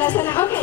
sebelah sana. Oke.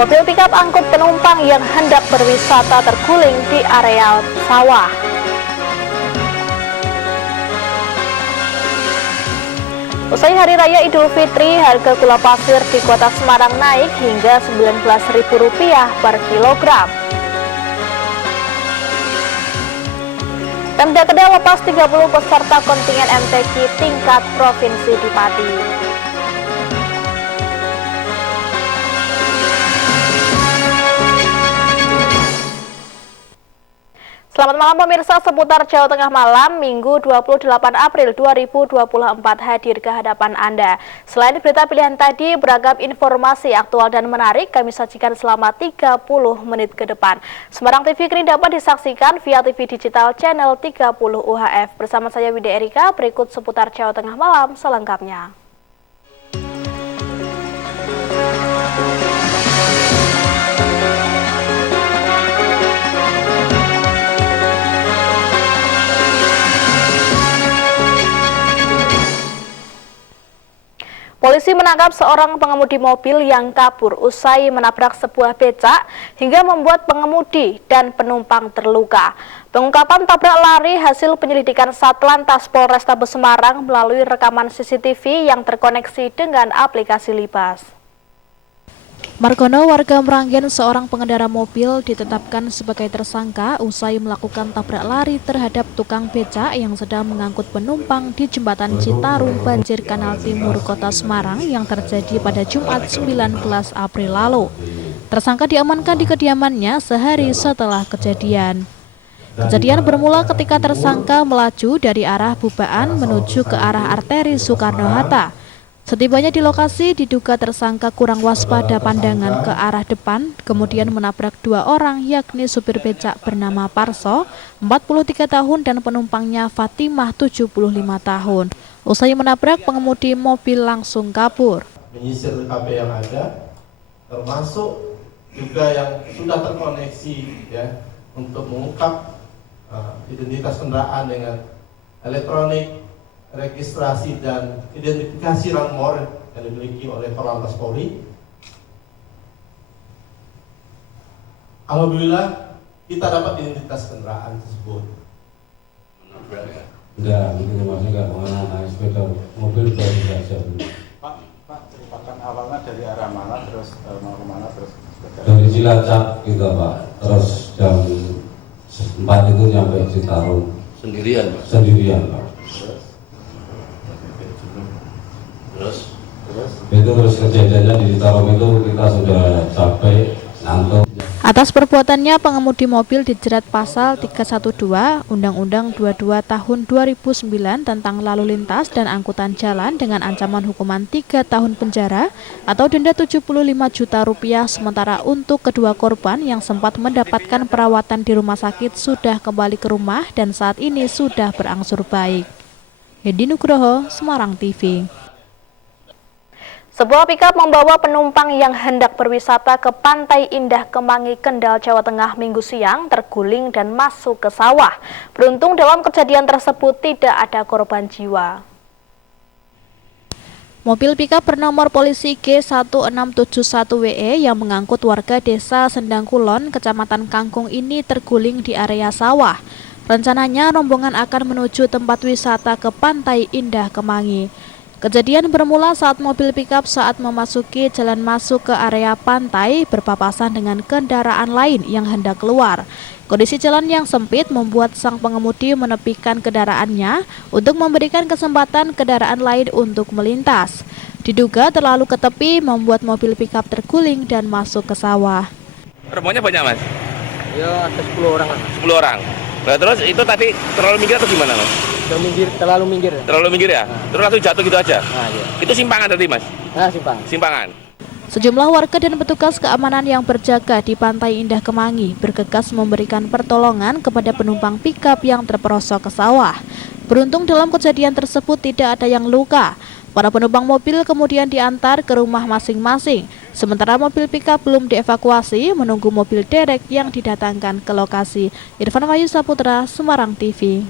Mobil pikap angkut penumpang yang hendak berwisata terguling di area sawah. Usai Hari Raya Idul Fitri, harga gula pasir di Kota Semarang naik hingga Rp19.000 per kilogram. Pemda Kedah lepas 30 peserta kontingen MTQ tingkat provinsi di Pati. Selamat malam pemirsa, seputar Jawa Tengah malam Minggu 28 April 2024 hadir ke hadapan Anda. Selain berita pilihan tadi, beragam informasi aktual dan menarik kami sajikan selama 30 menit ke depan. Semarang TV Green dapat disaksikan via TV digital channel 30 UHF. Bersama saya Widya Erika, berikut seputar Jawa Tengah malam selengkapnya. Polisi menangkap seorang pengemudi mobil yang kabur usai menabrak sebuah becak hingga membuat pengemudi dan penumpang terluka. Pengungkapan tabrak lari hasil penyelidikan Satlantas Polrestabes Semarang melalui rekaman CCTV yang terkoneksi dengan aplikasi Libas. Margono, warga Meranggen, seorang pengendara mobil ditetapkan sebagai tersangka usai melakukan tabrak lari terhadap tukang becak yang sedang mengangkut penumpang di Jembatan Citarum, Banjir Kanal Timur, Kota Semarang yang terjadi pada Jumat 19 April lalu. Tersangka diamankan di kediamannya sehari setelah kejadian. Kejadian bermula ketika tersangka melaju dari arah Bubaan menuju ke arah arteri Soekarno-Hatta. Setibanya di lokasi, diduga tersangka kurang waspada pandangan ke arah depan, kemudian menabrak dua orang, yakni supir becak bernama Parso, 43 tahun, dan penumpangnya Fatimah, 75 tahun. Usai menabrak, pengemudi mobil langsung kabur. Menyisir TKP yang ada, termasuk juga yang sudah terkoneksi ya, untuk mengungkap identitas kendaraan dengan elektronik, registrasi dan identifikasi rang nomor yang dimiliki oleh Korlantas Polri. Alhamdulillah kita dapat identitas kendaraan tersebut. Enggak, mungkin masih enggak mengenai sepeda mobil baru saja. Pak, ceritakan awalnya dari arah mana terus mau kemana terus? Dari Cilacap gitu Pak, terus jam 4 itu nyampe Citarum. Sendirian Pak? Sendirian Pak. Terus kejadiannya di Citarum itu kita sudah capek, ngantuk. Atas perbuatannya, pengemudi mobil dijerat pasal 312 Undang-Undang 22 tahun 2009 tentang lalu lintas dan angkutan jalan dengan ancaman hukuman 3 tahun penjara atau denda 75 juta rupiah. Sementara untuk kedua korban yang sempat mendapatkan perawatan di rumah sakit sudah kembali ke rumah dan saat ini sudah berangsur baik. Hedi Nugroho, Semarang TV. Sebuah pikap membawa penumpang yang hendak berwisata ke Pantai Indah Kemangi, Kendal, Jawa Tengah Minggu siang terguling dan masuk ke sawah. Beruntung dalam kejadian tersebut tidak ada korban jiwa. Mobil pikap bernomor polisi G1671WE yang mengangkut warga desa Sendang Kulon, Kecamatan Kangkung ini terguling di area sawah. Rencananya rombongan akan menuju tempat wisata ke Pantai Indah Kemangi. Kejadian bermula saat mobil pikap saat memasuki jalan masuk ke area pantai berpapasan dengan kendaraan lain yang hendak keluar. Kondisi jalan yang sempit membuat sang pengemudi menepikan kendaraannya untuk memberikan kesempatan kendaraan lain untuk melintas. Diduga terlalu ke tepi membuat mobil pikap terguling dan masuk ke sawah. Rombongannya banyak, Mas? Ya, ada 10 orang. 10 orang. Nah, terus itu tadi terlalu minggir atau gimana, Mas? Terlalu minggir. Terlalu minggir ya? Terus langsung jatuh gitu aja? Nah, iya. Itu simpangan tadi, Mas? Nah, simpangan. Simpangan. Sejumlah warga dan petugas keamanan yang berjaga di Pantai Indah Kemangi bergegas memberikan pertolongan kepada penumpang pikap yang terperosok ke sawah. Beruntung dalam kejadian tersebut tidak ada yang luka. Para penumpang mobil kemudian diantar ke rumah masing-masing. Sementara mobil pikap belum dievakuasi menunggu mobil derek yang didatangkan ke lokasi. Irfan Wahyu Saputra, Semarang TV.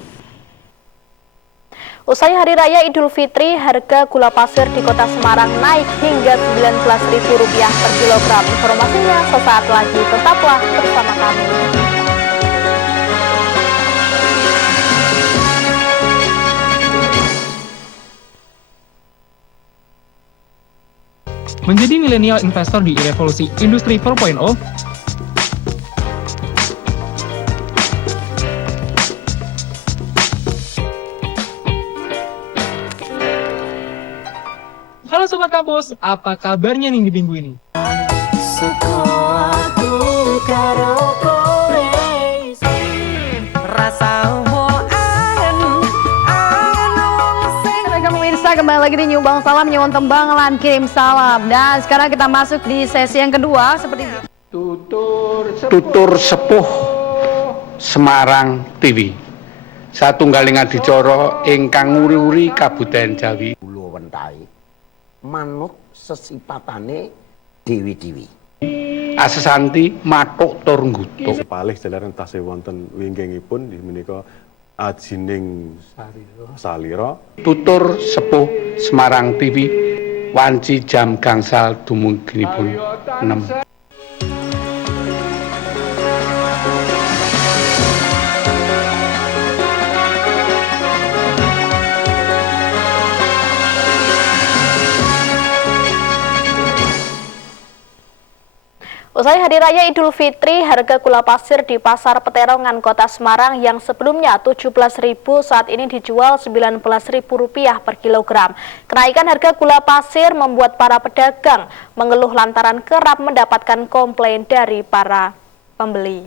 Usai Hari Raya Idul Fitri, harga gula pasir di Kota Semarang naik hingga Rp19.000 per kilogram. Informasinya sesaat lagi, tetaplah bersama kami. Menjadi milenial investor di revolusi industri 4.0, halo Sobat Kampus, apa kabarnya nih di minggu ini? Pemirsa, kembali lagi di Nyumbang Salam, Nyuwun Tembang lan Kirim Salam. Dan sekarang kita masuk di sesi yang kedua seperti Tutur Sepuh Semarang TV. Satunggaling adicara ingkang nguri-uri Kabudayan Jawi. Kula wentai manut sesipatane dewi-dewi. Asesanti matuk tur nggutuk. Sepalih jalaran tasih wonten winggengipun menika ajining salira. Tutur Sepuh Semarang TV wanci jam gangsal dumuginipun 6. Usai Hari Raya Idul Fitri, harga gula pasir di Pasar Peterongan Kota Semarang yang sebelumnya Rp17.000 saat ini dijual Rp19.000 per kilogram. Kenaikan harga gula pasir membuat para pedagang mengeluh lantaran kerap mendapatkan komplain dari para pembeli.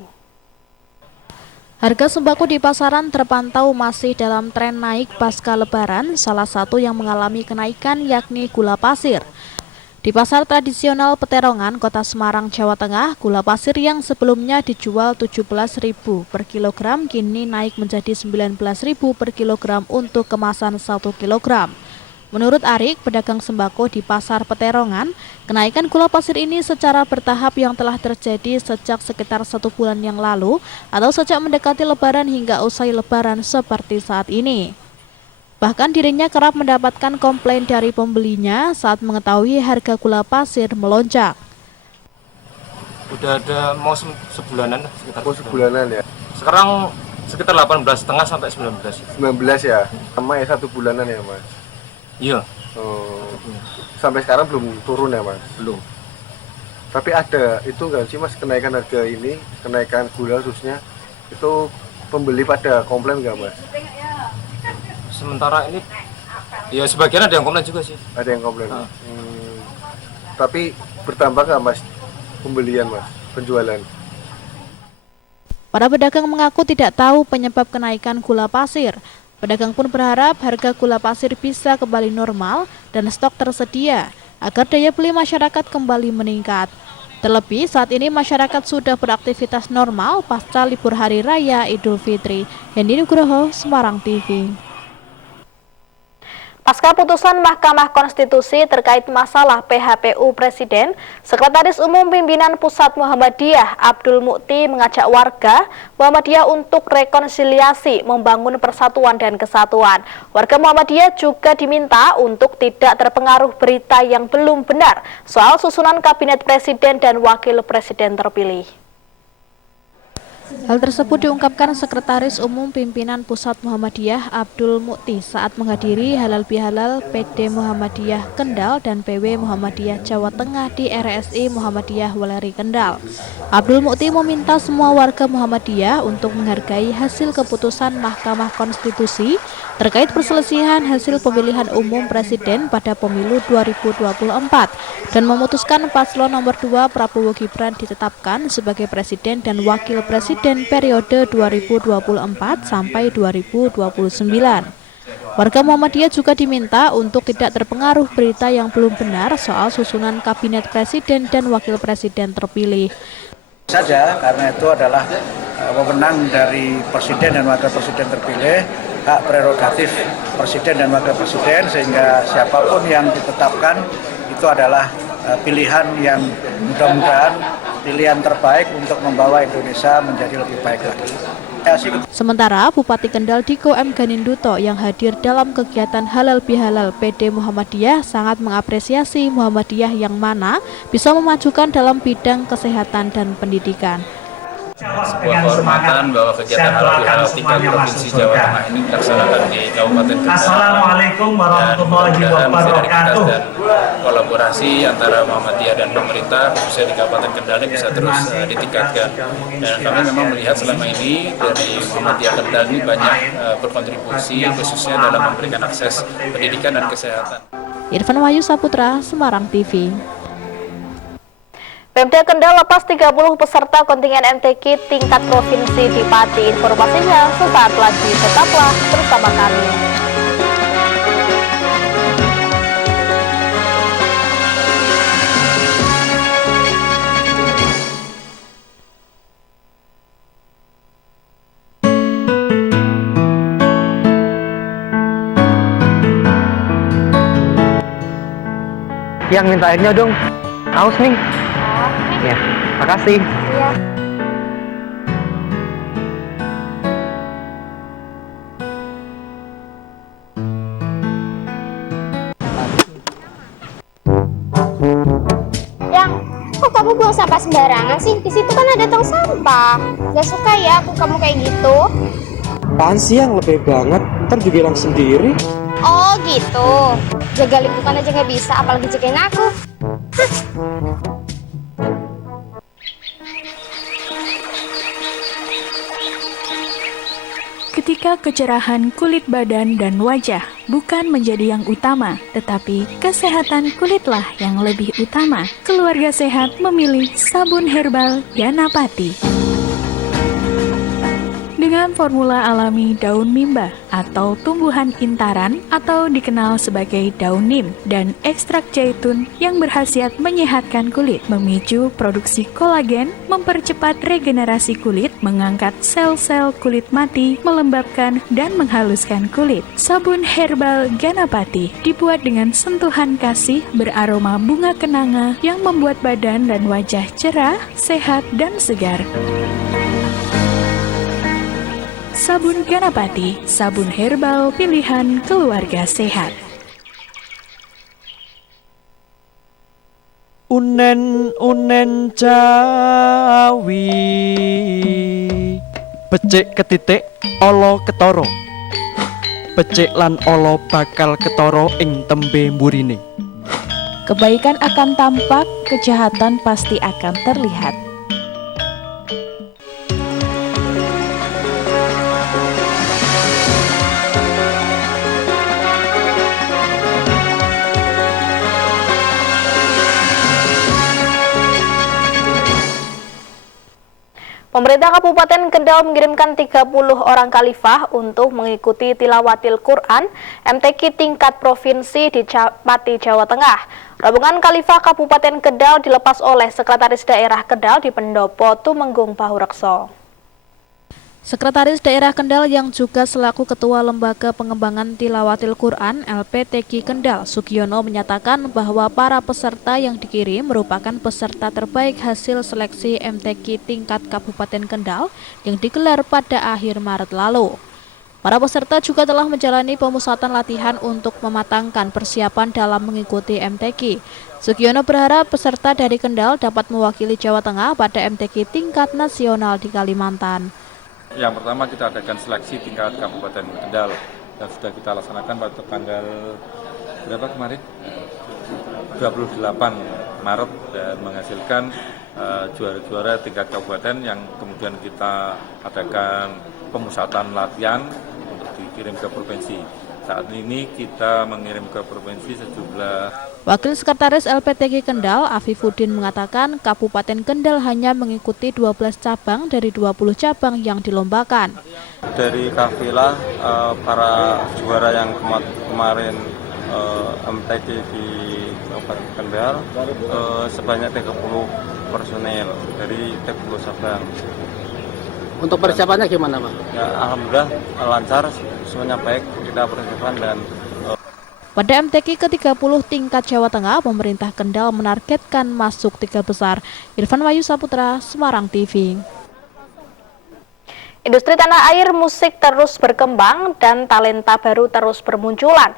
Harga sembako di pasaran terpantau masih dalam tren naik pasca Lebaran. Salah satu yang mengalami kenaikan yakni gula pasir. Di pasar tradisional Peterongan, Kota Semarang, Jawa Tengah, gula pasir yang sebelumnya dijual Rp17.000 per kilogram kini naik menjadi Rp19.000 per kilogram untuk kemasan 1 kilogram. Menurut Arik, pedagang sembako di pasar Peterongan, kenaikan gula pasir ini secara bertahap yang telah terjadi sejak sekitar 1 bulan yang lalu atau sejak mendekati Lebaran hingga usai Lebaran seperti saat ini. Bahkan dirinya kerap mendapatkan komplain dari pembelinya saat mengetahui harga gula pasir melonjak. Udah ada mau sebulanan sekitar. Sebulanan ya. Sekarang sekitar 18,5 sampai 19. 19 ya. Sama ya 1 bulanan ya, Mas. Iya. Oh. Sampai sekarang belum turun ya, Mas? Belum. Tapi ada itu enggak sih, Mas, kenaikan harga ini, kenaikan gula khususnya itu pembeli pada komplain enggak, Mas? Sementara ini Ya sebagian ada yang komplain juga sih. Ada yang komplain. Tapi bertambah nggak Mas pembelian Mas, penjualan? Para pedagang mengaku tidak tahu penyebab kenaikan gula pasir. Pedagang pun berharap harga gula pasir bisa kembali normal dan stok tersedia agar daya beli masyarakat kembali meningkat. Terlebih saat ini masyarakat sudah beraktivitas normal pasca libur Hari Raya Idul Fitri. Hendy Nugroho, Semarang TV. Pasca putusan Mahkamah Konstitusi terkait masalah PHPU Presiden, Sekretaris Umum Pimpinan Pusat Muhammadiyah Abdul Mukti mengajak warga Muhammadiyah untuk rekonsiliasi, membangun persatuan dan kesatuan. Warga Muhammadiyah juga diminta untuk tidak terpengaruh berita yang belum benar soal susunan Kabinet Presiden dan Wakil Presiden terpilih. Hal tersebut diungkapkan Sekretaris Umum Pimpinan Pusat Muhammadiyah Abdul Mukti saat menghadiri Halal Bihalal PD Muhammadiyah Kendal dan PW Muhammadiyah Jawa Tengah di RSI Muhammadiyah Weleri Kendal. Abdul Mukti meminta semua warga Muhammadiyah untuk menghargai hasil keputusan Mahkamah Konstitusi terkait perselisihan hasil pemilihan umum Presiden pada pemilu 2024 dan memutuskan paslon nomor 2 Prabowo Gibran ditetapkan sebagai Presiden dan Wakil Presiden periode 2024 sampai 2029. Warga Muhammadiyah juga diminta untuk tidak terpengaruh berita yang belum benar soal susunan Kabinet Presiden dan Wakil Presiden terpilih. Saja karena itu adalah wewenang dari Presiden dan Wakil Presiden terpilih, hak prerogatif Presiden dan Wakil Presiden, sehingga siapapun yang ditetapkan itu adalah pilihan yang mudah-mudahan pilihan terbaik untuk membawa Indonesia menjadi lebih baik lagi. Sementara Bupati Kendal Diko M. Ganinduto yang hadir dalam kegiatan Halal Bihalal PD Muhammadiyah sangat mengapresiasi Muhammadiyah yang mana bisa memajukan dalam bidang kesehatan dan pendidikan. Sebuah kehormatan bahwa kegiatan Halal Bihalal 3 Provinsi Jawa Tengah ini dilaksanakan di Kabupaten Kendal. Assalamualaikum warahmatullahi wabarakatuh. Dan kolaborasi antara Muhammadiyah dan pemerintah khususnya di Kabupaten Kendal ini bisa terus ditingkatkan. Dan kami memang melihat selama ini dari Muhammadiyah Kendal ini banyak berkontribusi khususnya dalam memberikan akses pendidikan dan kesehatan. Irfan Wahyu Saputra, Semarang TV. Pemda Kendal lepas 30 peserta kontingen MTQ tingkat provinsi di Pati. Informasinya sesaat lagi, tetaplah bersama kami. Yang minta airnya dong, haus nih. Ya, makasih. Iya. Yang, kok kamu buang sampah sembarangan sih? Di situ kan ada tong sampah. Gak suka ya aku kamu kayak gitu. Apaan sih yang lebih banget? Ntar juga hilang sendiri. Oh gitu. Jaga lingkungan aja nggak bisa, apalagi jagain aku. Ketika kecerahan kulit badan dan wajah bukan menjadi yang utama, tetapi kesehatan kulitlah yang lebih utama. Keluarga sehat memilih sabun herbal Ganapati. Dengan formula alami daun mimba atau tumbuhan intaran atau dikenal sebagai daun nim dan ekstrak zaitun yang berkhasiat menyehatkan kulit, memicu produksi kolagen, mempercepat regenerasi kulit, mengangkat sel-sel kulit mati, melembabkan dan menghaluskan kulit. Sabun herbal Ganapati dibuat dengan sentuhan kasih beraroma bunga kenanga yang membuat badan dan wajah cerah, sehat dan segar. Sabun Ganapati, sabun herbal pilihan keluarga sehat. Unen Jawi, becik ketitik olo ketoro, becik lan olo bakal ketoro ing tembe mburine. Kebaikan akan tampak, kejahatan pasti akan terlihat. Pemerintah Kabupaten Kendal mengirimkan 30 orang khalifah untuk mengikuti tilawatil Quran MTQ tingkat provinsi di Pati, Jawa Tengah. Rombongan khalifah Kabupaten Kendal dilepas oleh Sekretaris Daerah Kendal di Pendopo Tumenggung Pahurekso. Sekretaris Daerah Kendal yang juga selaku Ketua Lembaga Pengembangan Tilawatil Quran LPTQ Kendal, Sugiono, menyatakan bahwa para peserta yang dikirim merupakan peserta terbaik hasil seleksi MTQ tingkat Kabupaten Kendal yang digelar pada akhir Maret lalu. Para peserta juga telah menjalani pemusatan latihan untuk mematangkan persiapan dalam mengikuti MTQ. Sugiono berharap peserta dari Kendal dapat mewakili Jawa Tengah pada MTQ tingkat nasional di Kalimantan. Yang pertama kita adakan seleksi tingkat Kabupaten Kendal dan sudah kita laksanakan pada tanggal berapa kemarin? 28 Maret dan menghasilkan juara-juara tingkat kabupaten yang kemudian kita adakan pemusatan latihan untuk dikirim ke provinsi. Saat ini kita mengirim ke provinsi sejumlah. Wakil Sekretaris LPTQ Kendal, Afifuddin, mengatakan Kabupaten Kendal hanya mengikuti 12 cabang dari 20 cabang yang dilombakan. Dari kafilah para juara yang kemarin MTQ di Kabupaten Kendal sebanyak 30 personel dari 30 cabang. Untuk persiapannya gimana, Pak? Ya, alhamdulillah lancar, semuanya baik, kita persiapan dan pada MTQ ke-30 tingkat Jawa Tengah, pemerintah Kendal menargetkan masuk 3 besar. Irfan Wahyu Saputra, Semarang TV. Industri tanah air musik terus berkembang dan talenta baru terus bermunculan.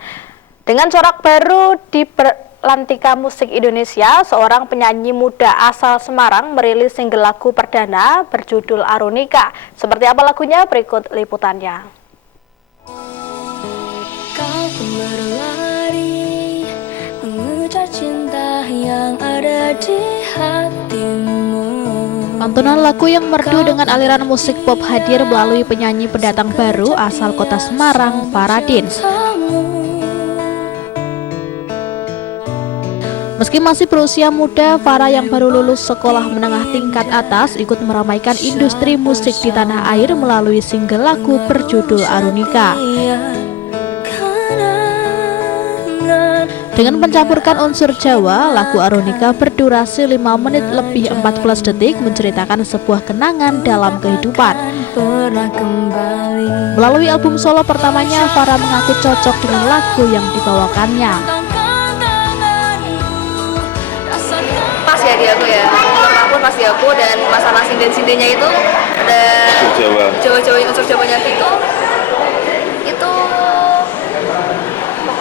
Dengan corak baru di Lantika Musik Indonesia, seorang penyanyi muda asal Semarang merilis single lagu perdana berjudul Arunika. Seperti apa lagunya? Berikut liputannya. Kau pun berlari mengejar cinta yang ada di hatimu. Lantunan lagu yang merdu dengan aliran musik pop hadir melalui penyanyi pendatang baru asal kota Semarang, Faradin. Meski masih berusia muda, Farah yang baru lulus sekolah menengah tingkat atas ikut meramaikan industri musik di tanah air melalui single lagu berjudul Arunika. Dengan mencampurkan unsur Jawa, lagu Arunika berdurasi 5 menit lebih 14 detik menceritakan sebuah kenangan dalam kehidupan. Melalui album solo pertamanya, Farah mengaku cocok dengan lagu yang dibawakannya. Pas ya di aku ya, pun pas di aku, dan masalah sinden-sindennya itu ada Jawa-Jawa unsur Jawanya gitu. Itu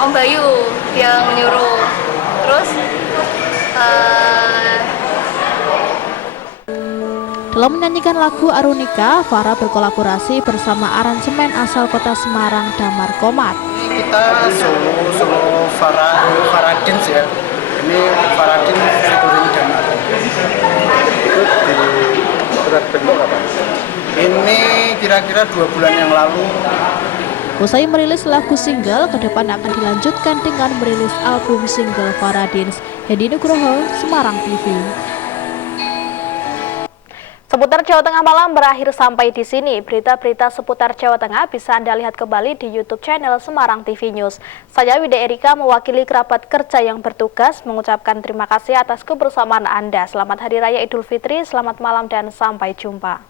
Om Bayu yang menyuruh. Terus dalam menyanyikan lagu Arunika, Farah berkolaborasi bersama aransemen asal kota Semarang, Damar Komad. Kita solo Faradin ya. Ini Faradin featuring Damar. Itu berat bentuk apa? Ini kira-kira 2 bulan yang lalu. Usai merilis lagu single, ke depan akan dilanjutkan dengan merilis album single Faradins. Hedi Nugroho, Semarang TV. Seputar Jawa Tengah malam berakhir sampai di sini. Berita-berita seputar Jawa Tengah bisa Anda lihat kembali di YouTube channel Semarang TV News. Saya Wida Erika mewakili kerabat kerja yang bertugas mengucapkan terima kasih atas kebersamaan Anda. Selamat Hari Raya Idul Fitri, selamat malam dan sampai jumpa.